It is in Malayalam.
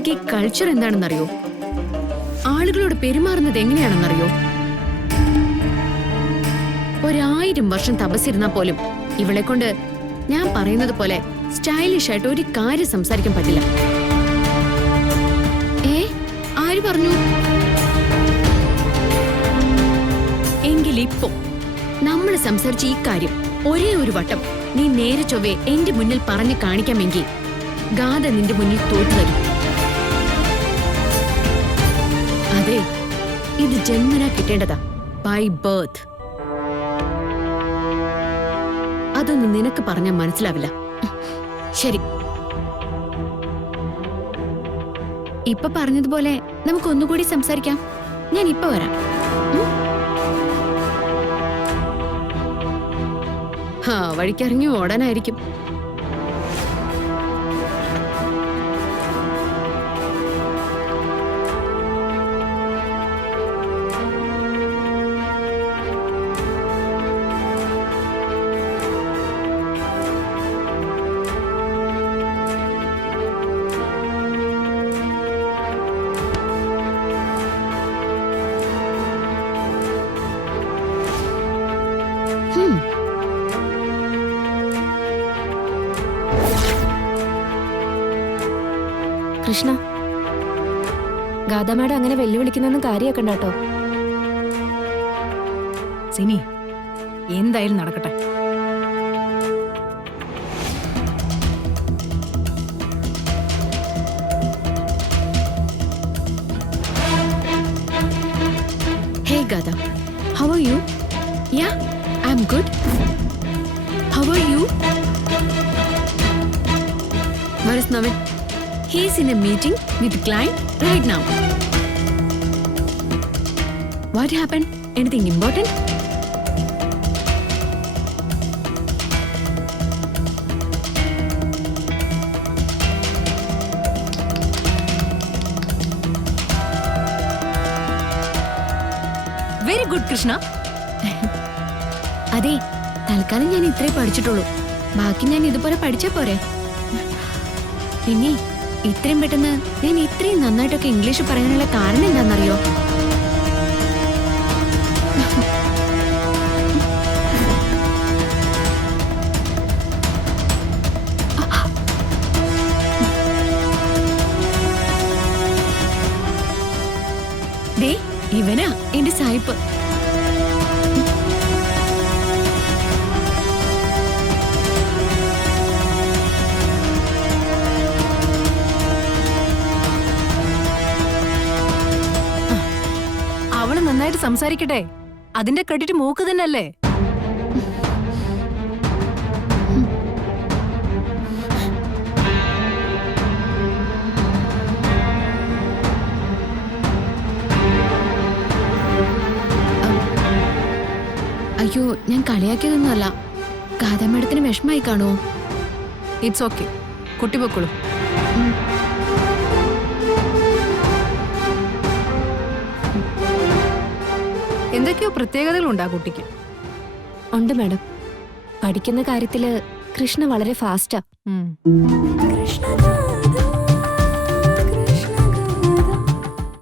നിങ്ങൾക്ക് ഈ കൾച്ചർ എന്താണെന്നറിയോ? ആളുകളോട് പെരുമാറുന്നത് എങ്ങനെയാണെന്നറിയോ? 1000 വർഷം തപസ്സിരുന്നാ പോലും ഇവളെ കൊണ്ട് ഞാൻ പറയുന്നത് പോലെ സ്റ്റൈലിഷ് ആയിട്ട് ഒരു കാര്യം സംസാരിക്കാൻ പറ്റില്ല. ആര് പറഞ്ഞു? എങ്കിലിപ്പോ നമ്മൾ സംസാരിച്ച ഈ കാര്യം ഒരേ ഒരു വട്ടം നീ നേരെ ചൊവ്വേ എന്റെ മുന്നിൽ പറഞ്ഞു കാണിക്കാമെങ്കിൽ ഗാഥ നിന്റെ മുന്നിൽ തോറ്റു തരും. അതെ, ഇത് ജന്മനാ കിട്ടേണ്ടതാ, ബൈ ബർത്ത്. അതൊന്നും നിനക്ക് പറഞ്ഞാൽ മനസ്സിലാവില്ല. ശരി, ഇപ്പൊ പറഞ്ഞതുപോലെ നമുക്ക് ഒന്നുകൂടി സംസാരിക്കാം. ഞാൻ ഇപ്പൊ വരാം. വഴിക്കിറങ്ങി ഓടാനായിരിക്കും. കൃഷ്ണ, ഗാഥ മാഡം അങ്ങനെ വെല്ലുവിളിക്കുന്നൊന്നും കാര്യമാക്കണ്ട കേട്ടോ. സിനി, എന്തായാലും നടക്കട്ടെ. Hey Gada, how are you? Yeah, I'm good. How are you? Where is Navin? He's in a meeting with the client right now. What happened? Anything important? Very good Krishna. അതെ, തൽക്കാലം ഞാൻ ഇത്രേ പഠിച്ചിട്ടുള്ളൂ. ബാക്കി ഞാൻ ഇതുപോലെ പഠിച്ചാ പോരെ. പിന്നെ ഇത്രയും പെട്ടെന്ന് ഞാൻ ഇത്രയും നന്നായിട്ടൊക്കെ ഇംഗ്ലീഷ് പറയാനുള്ള കാരണം എന്താണെന്നറിയോ? ദേ, ഇവനാ എന്റെ സായിപ്പ്. അവള് നന്നായിട്ട് സംസാരിക്കട്ടെ, അതിന്റെ ക്രെഡിറ്റ് മൂക്ക് തന്നെയല്ലേ. അയ്യോ, ഞാൻ കളിയാക്കിയതൊന്നുമല്ല. ഗാഥ മാഡത്തിന് വിഷമായി കാണുമോ? ഇറ്റ്സ് ഓക്കെ, കുട്ടി പൊക്കോളൂ. എന്തൊക്കെയോ പ്രത്യേകതകളുണ്ട് ആ കുട്ടിക്ക്. ഉണ്ട് മാഡം. പഠിക്കുന്ന കാര്യത്തില് കൃഷ്ണ വളരെ ഫാസ്റ്റാ.